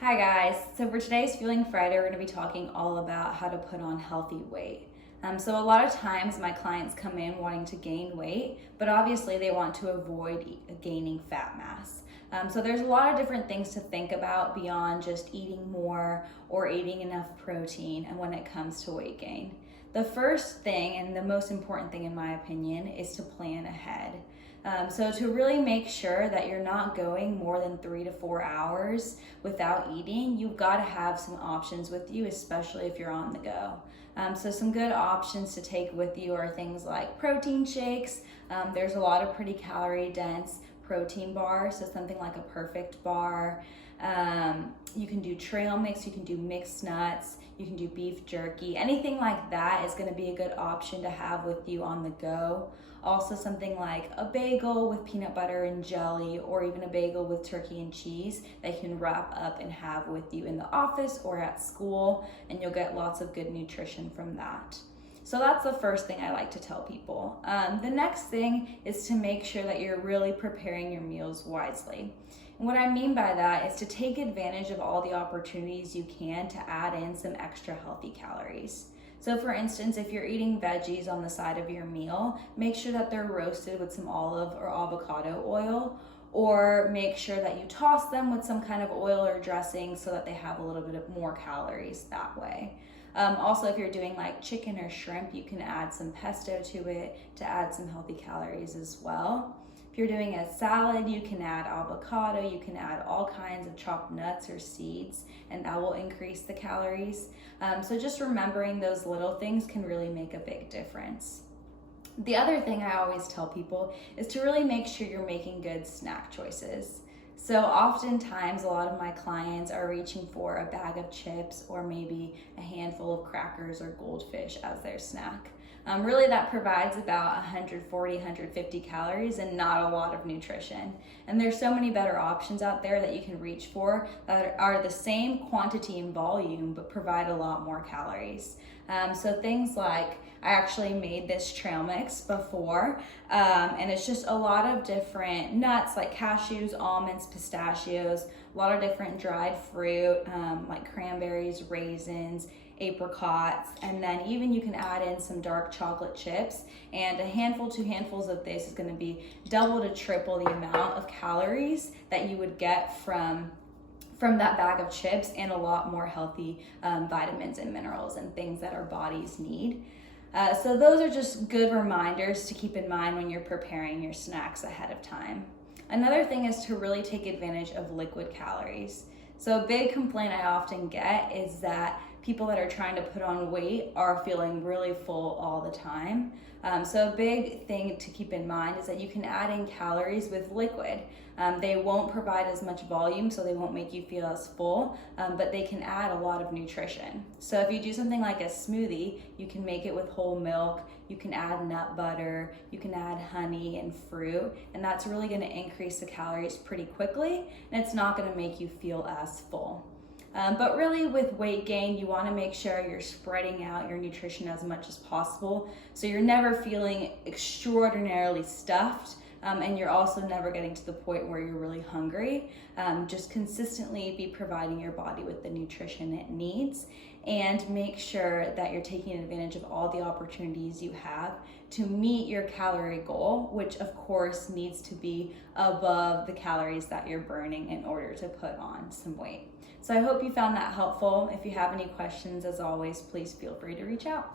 Hi guys, so for today's Fueling Friday, we're going to be talking all about how to put on healthy weight. So a lot of times my clients come in wanting to gain weight, but obviously they want to avoid gaining fat mass. So there's a lot of different things to think about beyond just eating more or eating enough protein and when it comes to weight gain. The first thing and the most important thing in my opinion is to plan ahead. So to really make sure that you're not going more than 3 to 4 hours without eating, you've got to have some options with you, especially if you're on the go. So some good options to take with you are things like protein shakes. There's a lot of pretty calorie dense protein bars, so something like a perfect bar. You can do trail mix, you can do mixed nuts, you can do beef jerky. Anything like that is going to be a good option to have with you on the go. Also something like a bagel with peanut butter and jelly, or even a bagel with turkey and cheese that you can wrap up and have with you in the office or at school, and you'll get lots of good nutrition from that. So that's the first thing I like to tell people. The next thing is to make sure that you're really preparing your meals wisely. And what I mean by that is to take advantage of all the opportunities you can to add in some extra healthy calories. So for instance, if you're eating veggies on the side of your meal, make sure that they're roasted with some olive or avocado oil, or make sure that you toss them with some kind of oil or dressing so that they have a little bit of more calories that way. Also, if you're doing like chicken or shrimp, you can add some pesto to it to add some healthy calories as well. If you're doing a salad, you can add avocado, you can add all kinds of chopped nuts or seeds, and that will increase the calories. So just remembering those little things can really make a big difference. The other thing I always tell people is to really make sure you're making good snack choices. So oftentimes a lot of my clients are reaching for a bag of chips or maybe a handful of crackers or goldfish as their snack. Really that provides about 140, 150 calories and not a lot of nutrition. And there's so many better options out there that you can reach for that are the same quantity and volume but provide a lot more calories. So things like, I actually made this trail mix before, and it's just a lot of different nuts like cashews, almonds, pistachios, a lot of different dried fruit like cranberries, raisins, apricots, and then even you can add in some dark chocolate chips, and a handful, 2 handfuls of this is going to be double to triple the amount of calories that you would get from that bag of chips, and a lot more healthy vitamins and minerals and things that our bodies need. So those are just good reminders to keep in mind when you're preparing your snacks ahead of time. Another thing is to really take advantage of liquid calories. So a big complaint I often get is that people that are trying to put on weight are feeling really full all the time. So a big thing to keep in mind is that you can add in calories with liquid. They won't provide as much volume, so they won't make you feel as full, but they can add a lot of nutrition. So if you do something like a smoothie, you can make it with whole milk, you can add nut butter, you can add honey and fruit, and that's really gonna increase the calories pretty quickly, and it's not gonna make you feel as full. But really with weight gain, you wanna make sure you're spreading out your nutrition as much as possible, so you're never feeling extraordinarily stuffed, and you're also never getting to the point where you're really hungry. Just consistently be providing your body with the nutrition it needs, and make sure that you're taking advantage of all the opportunities you have to meet your calorie goal, which of course needs to be above the calories that you're burning in order to put on some weight. So I hope you found that helpful. If you have any questions, as always, please feel free to reach out.